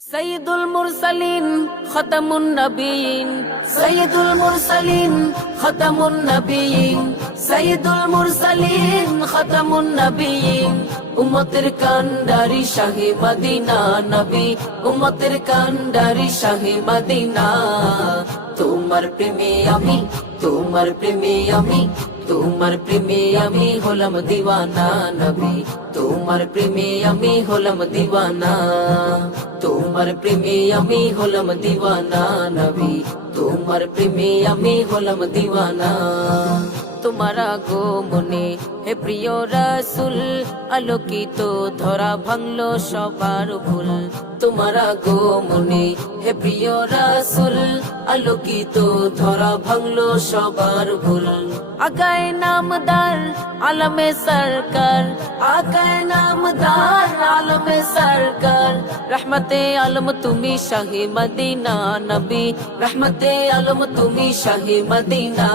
সৈয়দুল মুরসালিন খতামুন নবীন সৈয়দুল মুরসালিন খতামুন নবীন সৈয়দুল মুরসালিন খতামুন নবীন উম্মতের কান্ডারি শাহে মদিনা নবী উম্মতের কান্ডারি শাহে মদিনা তোমার প্রেমে আমি তোমার প্রেমে আমি তোমার প্রেমে আমি হলাম দিওয়ানা নবী তোমার প্রেমে আমি হলাম দিওয়ানা তোমার প্রেমে আমি হলাম দিওয়ানা নবী তোমার প্রেমে আমি হলাম দিওয়ানা তোমার আগমনে হে প্রিয় রাসূল আলোকিত ধরা ভাঙলো সবার ভুল তোমার আগমনে হে প্রিয় রাসূল আলোকিত ধরা ভাঙলো সবার ভুল আকায়ে নামদার আলমে সরকার আকায়ে নামদার আলমে সরকার রহমতে আলম তুমি শাহে মদিনা নবী রহমতে আলম তুমি শাহে মদিনা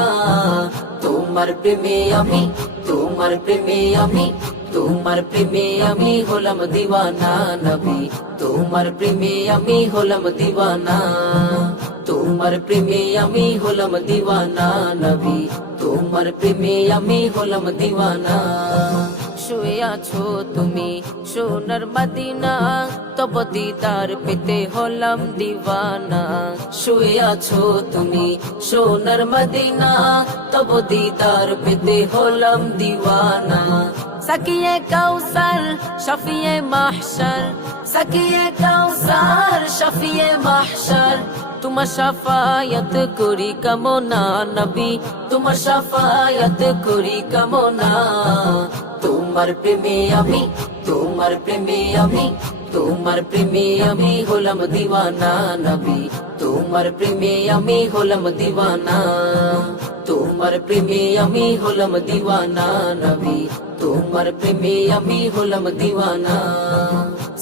তোমার প্রেমে আমি তোমার প্রেমে আমি তোমার প্রেমে আমি হলাম দিওয়ানা নবী তোমার প্রেমে আমি হলাম দিওয়ানা তোমার প্রেমে আমি হলাম দিওয়ানা নবী তোমার প্রেমে আমি হলাম দিওয়ানা শুয়ে আছো তুমি সোনার মদিনা তব দিদার পেতে হলাম দিওয়ানা শুয়ে আছো তুমি সোনার মদিনা তব দিদার পেতে হলাম দিওয়ানা সাকিয়ে কাউসার শফিয়ে মাহশর সাকিয়ে কাউসার শফিয়ে মাহশর তোমার শাফায়াত করি কামনা নবী তোমার শাফায়াত করি কামনা তোমার প্রেমে আমি তোমার প্রেমে আমি তোমার প্রেমে আমি হলাম দিওয়ানা নবী তোমার প্রেমে আমি হলাম দিওয়ানা তোমার প্রেমে আমি হলাম দিওয়ানা নবী তোমার প্রেমে আমি হলাম দিওয়ানা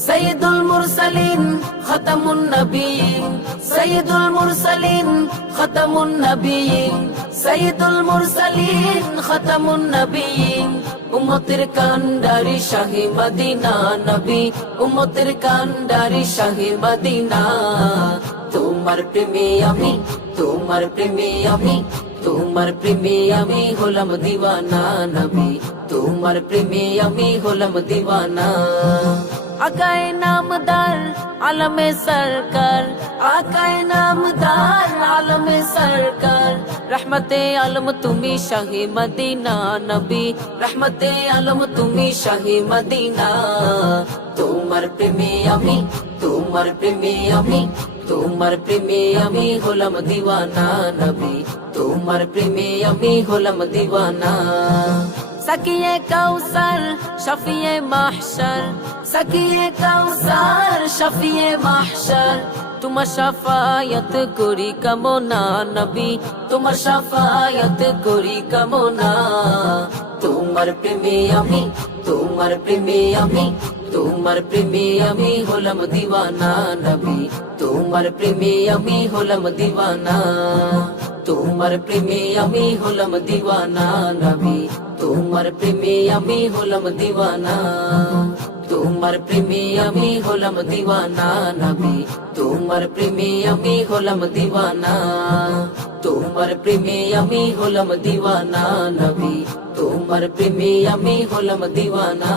সৈয়দুল মুরসালিন খতামুন নবীন সৈয়দুল মুরসালিন খতামুন নবীন সৈয়দুল মুরসালিন খতামুন নবীন উম্মতের কান্ডারি শাহে মদিনা নবী উম্মতের কান্ডারি শাহে মদিনা তোমার প্রেমে আমি তোমার প্রেমে আমি তোমার প্রেমে আমি হলাম দিওয়ানা নবী তোমার প্রেমে আমি হলাম দিওয়ানা আকায়ে নামদার আলমে সরকার আকায়ে নামদার আলমে সরকার রহমতে আলম তুমি শাহে মদিনা নবী রহমতে আলম তুমি শাহে মদিনা তোমার প্রেমে আমি তোমার প্রেমে আমি তোমার প্রেমে আমি হলাম দিওয়ানা নবী তোমার প্রেমে আমি হলাম দিওয়ানা সাকিয়ে কাউসার শফিয়ে মাহশর সাকিয়ে কাউসার শফিয়ে মাহশর তোমার শাফায়াত করি কামনা নবী তোমার শাফায়াত করি কামনা তোমার প্রেমে আমি তোমার প্রেমে আমি তোমার প্রেমে আমি হলাম দিওয়ানা নবী তোমার প্রেমে আমি হলাম দিওয়ানা তোমার প্রেমে আমি হলাম দিওয়ানা নবী তোমার প্রেমে আমি হলাম দিওয়ানা তোমার প্রেমে আমি হলাম দিওয়ানা নবী তোমার প্রেমে আমি হলাম দিওয়ানা তোমার প্রেমে আমি হলাম দিওয়ানা নবী তোমার প্রেমে আমি হলাম দিওয়ানা